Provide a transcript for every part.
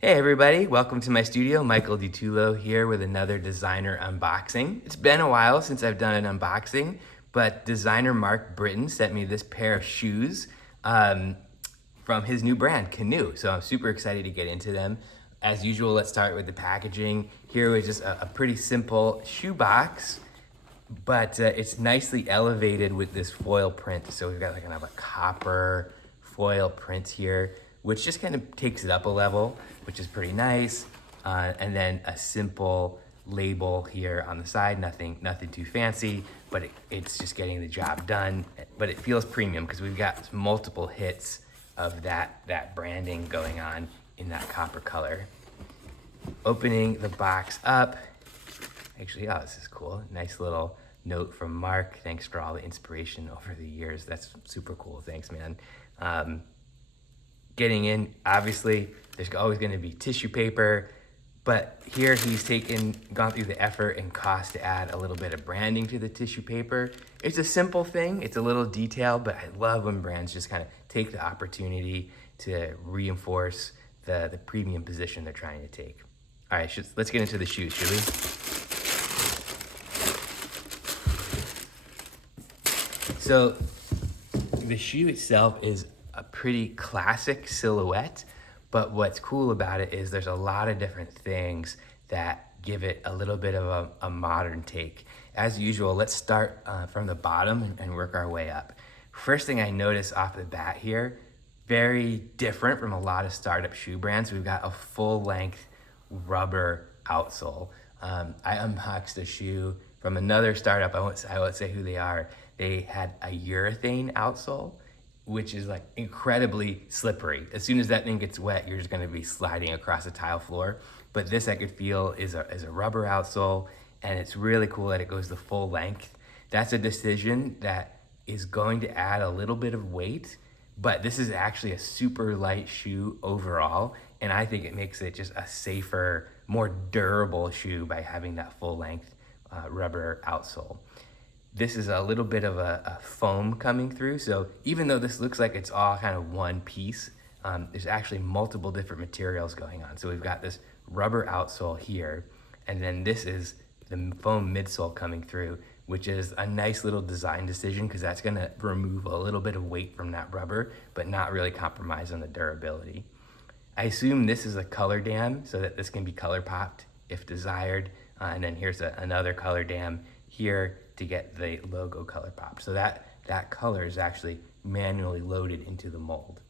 Hey everybody, welcome to my studio. Michael DiTullo here with another designer unboxing. It's been a while since I've done an unboxing, but designer Mark Britton sent me this pair of shoes from his new brand, Canoe. So I'm super excited to get into them. As usual, let's start with the packaging. Here is just a pretty simple shoe box, but it's nicely elevated with this foil print. So we've got like kind of a copper foil print here, which just kind of takes it up a level, which is pretty nice. And then a simple label here on the side, nothing too fancy, but it's just getting the job done. But it feels premium because we've got multiple hits of that branding going on in that copper color. Opening the box up, actually, oh, this is cool. Nice little note from Mark. Thanks for all the inspiration over the years. That's super cool. Thanks, man. Getting in, obviously, there's always going to be tissue paper, but here he's gone through the effort and cost to add a little bit of branding to the tissue paper. It's a simple thing. It's a little detail, but I love when brands just kind of take the opportunity to reinforce the premium position they're trying to take. All right, let's get into the shoes, should we? So the shoe itself is a pretty classic silhouette, but what's cool about it is there's a lot of different things that give it a little bit of a modern take. As usual, let's start from the bottom and work our way up. First thing I notice off the bat here, very different from a lot of startup shoe brands. We've got a full length rubber outsole. I unboxed a shoe from another startup. I won't say who they are. They had a urethane outsole, which is like incredibly slippery. As soon as that thing gets wet, you're just gonna be sliding across a tile floor. But this I could feel is a rubber outsole, and it's really cool that it goes the full length. That's a decision that is going to add a little bit of weight, but this is actually a super light shoe overall, and I think it makes it just a safer, more durable shoe by having that full length rubber outsole. This is a little bit of a foam coming through, so even though this looks like it's all kind of one piece, there's actually multiple different materials going on. So we've got this rubber outsole here, and then this is the foam midsole coming through, which is a nice little design decision because that's gonna remove a little bit of weight from that rubber, but not really compromise on the durability. I assume this is a color dam so that this can be color popped if desired. And then here's another color dam here to get the logo color pop. So that color is actually manually loaded into the mold.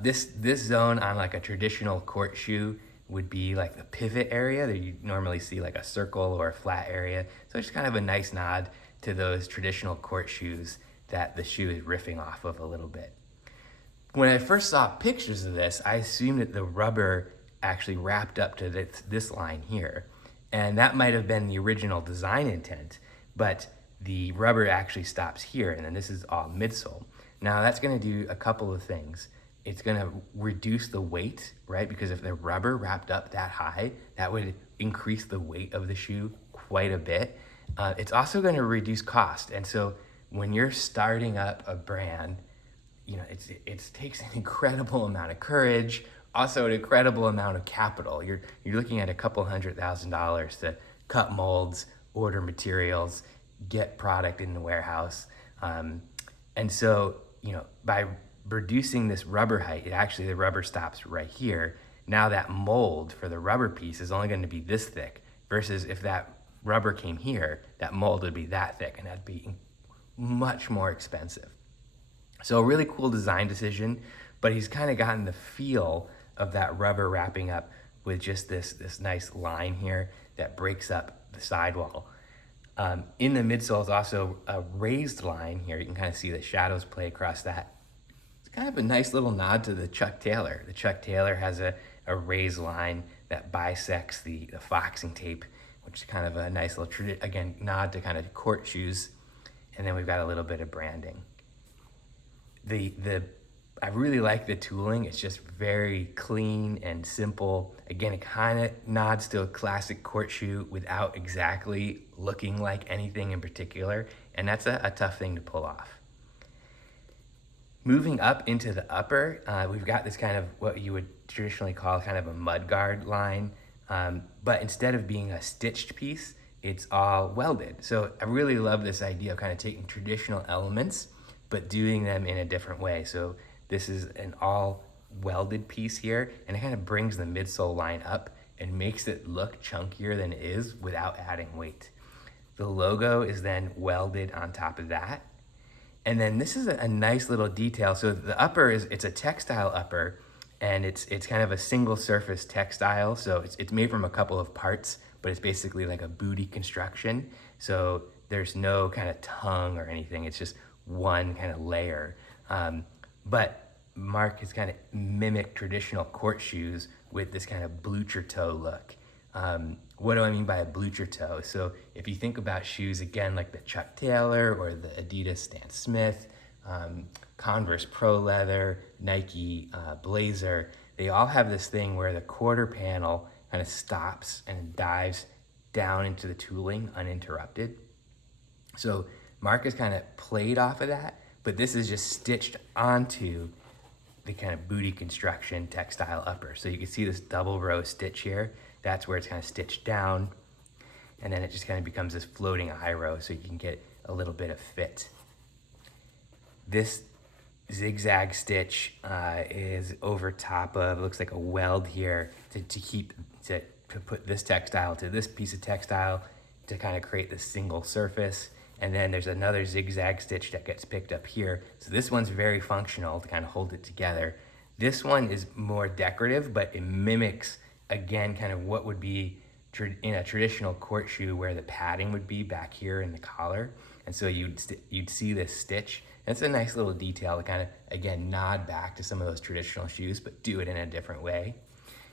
This zone on like a traditional court shoe would be like the pivot area that you normally see like a circle or a flat area. So it's kind of a nice nod to those traditional court shoes that the shoe is riffing off of a little bit. When I first saw pictures of this, I assumed that the rubber actually wrapped up to this line here. And that might have been the original design intent, but the rubber actually stops here, and then this is all midsole. Now that's gonna do a couple of things. It's gonna reduce the weight, right? Because if the rubber wrapped up that high, that would increase the weight of the shoe quite a bit. It's also gonna reduce cost. And so when you're starting up a brand, you know, it takes an incredible amount of courage, also an incredible amount of capital. You're looking at a couple $100,000 to cut molds, order materials, get product in the warehouse. And so, you know, by reducing this rubber height, the rubber stops right here. Now that mold for the rubber piece is only going to be this thick versus if that rubber came here, that mold would be that thick and that'd be much more expensive. So a really cool design decision, but he's kind of gotten the feel of that rubber wrapping up with just this nice line here that breaks up the sidewall. In the midsole is also a raised line here. You can kind of see the shadows play across that. It's kind of a nice little nod to the Chuck Taylor. The Chuck Taylor has a raised line that bisects the foxing tape, which is kind of a nice little, again, nod to kind of court shoes. And then we've got a little bit of branding. I really like the tooling. It's just very clean and simple. Again, it kind of nods to a classic court shoe without exactly looking like anything in particular, and that's a tough thing to pull off. Moving up into the upper, we've got this kind of what you would traditionally call kind of a mudguard line, but instead of being a stitched piece, it's all welded. So I really love this idea of kind of taking traditional elements, but doing them in a different way. So this is an all welded piece here, and it kind of brings the midsole line up and makes it look chunkier than it is without adding weight. The logo is then welded on top of that. And then this is a nice little detail. So the upper it's a textile upper, and it's kind of a single surface textile. So it's made from a couple of parts, but it's basically like a booty construction. So there's no kind of tongue or anything. It's just one kind of layer. But Mark has kind of mimicked traditional court shoes with this kind of blucher toe look. What do I mean by a blucher toe? So if you think about shoes, again, like the Chuck Taylor or the Adidas Stan Smith, Converse Pro Leather, Nike Blazer, they all have this thing where the quarter panel kind of stops and dives down into the tooling uninterrupted. So Mark has kind of played off of that, but this is just stitched onto the kind of booty construction textile upper. So you can see this double row stitch here. That's where it's kind of stitched down. And then it just kind of becomes this floating eye row so you can get a little bit of fit. This zigzag stitch is over top of, it looks like a weld here to put this textile to this piece of textile to kind of create this single surface. And then there's another zigzag stitch that gets picked up here. So this one's very functional to kind of hold it together. This one is more decorative, but it mimics, again, kind of what would be in a traditional court shoe where the padding would be back here in the collar. And so you'd see this stitch. And it's a nice little detail to kind of, again, nod back to some of those traditional shoes, but do it in a different way.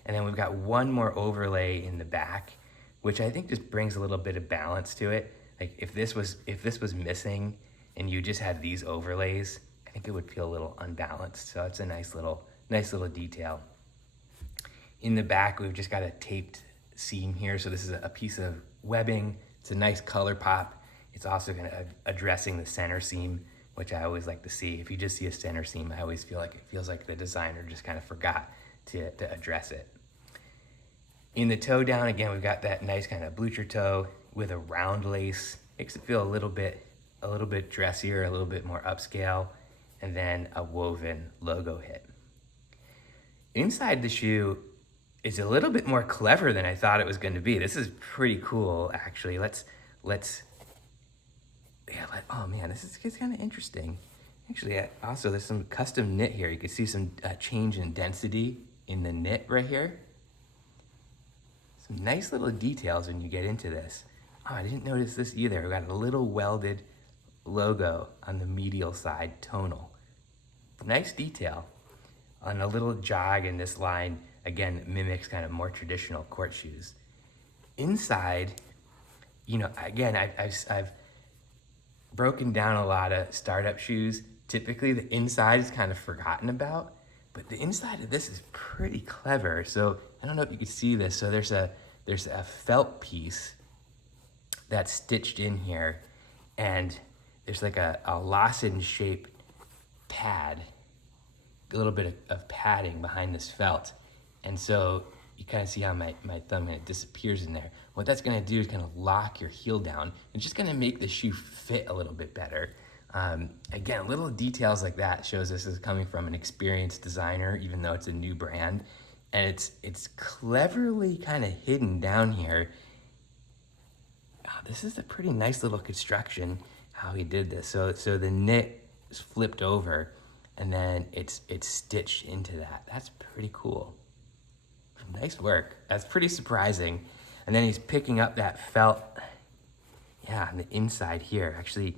And then we've got one more overlay in the back, which I think just brings a little bit of balance to it. Like if this was missing and you just had these overlays, I think it would feel a little unbalanced. So it's a nice little detail. In the back, we've just got a taped seam here. So this is a piece of webbing. It's a nice color pop. It's also kind of addressing the center seam, which I always like to see. If you just see a center seam, I always feel like it feels like the designer just kind of forgot to address it. In the toe down, again, we've got that nice kind of blucher toe with a round lace. Makes it feel a little bit dressier, a little bit more upscale, and then a woven logo hit. Inside the shoe is a little bit more clever than I thought it was going to be. This is pretty cool, actually. Oh man, this is kind of interesting. Actually, also there's some custom knit here. You can see some change in density in the knit right here. Some nice little details when you get into this. Oh, I didn't notice this either. We've got a little welded logo on the medial side, tonal. Nice detail. On a little jog in this line, again, mimics kind of more traditional court shoes. Inside, again, I've broken down a lot of startup shoes. Typically, the inside is kind of forgotten about, but the inside of this is pretty clever. So I don't know if you can see this. So there's a felt piece that's stitched in here, and there's like a lozenge-shaped pad, a little bit of padding behind this felt. And so you kind of see how my thumb kind of disappears in there. What that's going to do is kind of lock your heel down and just going to make the shoe fit a little bit better. Again, little details like that shows this is coming from an experienced designer, even though it's a new brand. And it's cleverly kind of hidden down here. Oh, this is a pretty nice little construction, how he did this. So the knit is flipped over, and then it's stitched into that. That's pretty cool. Nice work. That's pretty surprising. And then he's picking up that felt, on the inside here. Actually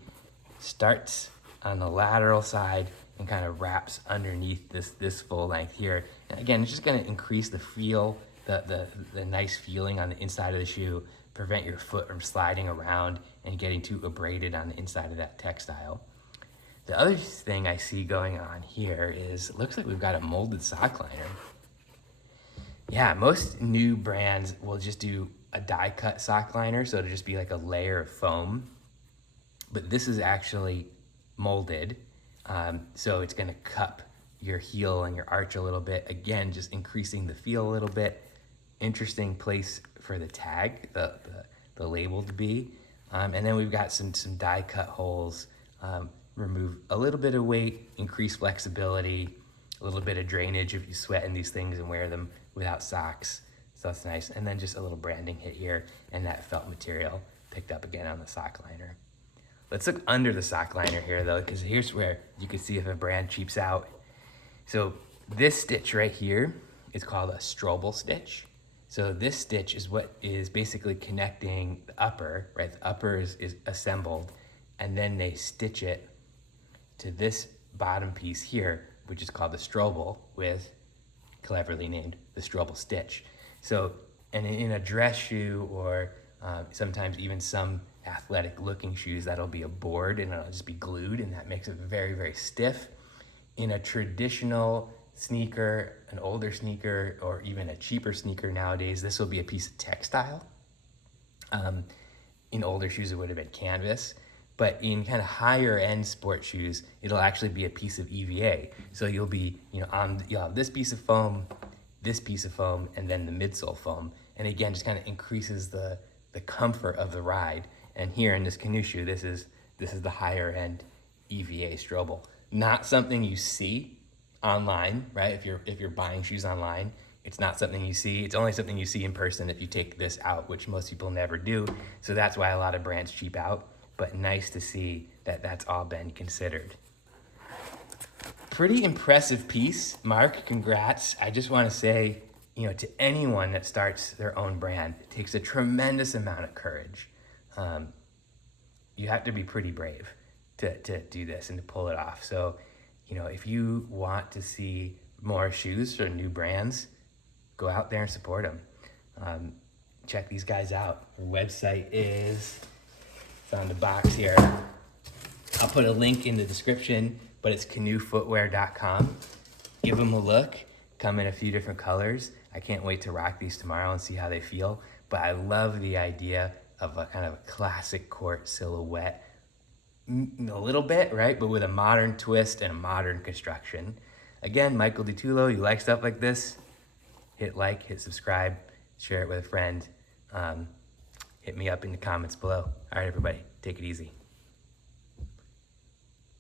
starts on the lateral side and kind of wraps underneath this full length here. And again, it's just going to increase the feel, the nice feeling on the inside of the shoe, prevent your foot from sliding around and getting too abraded on the inside of that textile. The other thing I see going on here is, it looks like we've got a molded sock liner. Yeah, most new brands will just do a die cut sock liner, so it'll just be like a layer of foam. But this is actually molded. So it's gonna cup your heel and your arch a little bit. Again, just increasing the feel a little bit. Interesting place for the tag, the label to be. And then we've got some die cut holes, remove a little bit of weight, increase flexibility, a little bit of drainage if you sweat in these things and wear them without socks. So that's nice. And then just a little branding hit here, and that felt material picked up again on the sock liner. Let's look under the sock liner here though, because here's where you can see if a brand cheaps out. So this stitch right here is called a Strobel stitch. So this stitch is what is basically connecting the upper, right? The upper is assembled, and then they stitch it to this bottom piece here, which is called the Strobel, with cleverly named the Strobel stitch. So, and in a dress shoe, or sometimes even some athletic looking shoes, that'll be a board and it'll just be glued, and that makes it very, very stiff. In a traditional sneaker, an older sneaker, or even a cheaper sneaker nowadays, this will be a piece of textile. In older shoes, it would have been canvas. But in kind of higher end sport shoes, it'll actually be a piece of EVA. So you'll be, you'll have this piece of foam, and then the midsole foam. And again, just kind of increases the comfort of the ride. And here in this Canoe shoe, this is the higher end EVA Strobel. Not something you see online, right? If you're buying shoes online, it's not something you see. It's only something you see in person if you take this out, which most people never do. So that's why a lot of brands cheap out. But nice to see that that's all been considered. Pretty impressive piece, Mark, congrats. I just wanna say, to anyone that starts their own brand, it takes a tremendous amount of courage. You have to be pretty brave to do this and to pull it off. So, if you want to see more shoes or new brands, go out there and support them. Check these guys out. Their website is, found a box here. I'll put a link in the description, but it's canoefootwear.com. Give them a look. Come in a few different colors. I can't wait to rock these tomorrow and see how they feel. But I love the idea of a kind of a classic court silhouette, a little bit, right? But with a modern twist and a modern construction. Again, Michael DiTullo, you like stuff like this? Hit like, hit subscribe, share it with a friend. Hit me up in the comments below. All right, everybody, take it easy.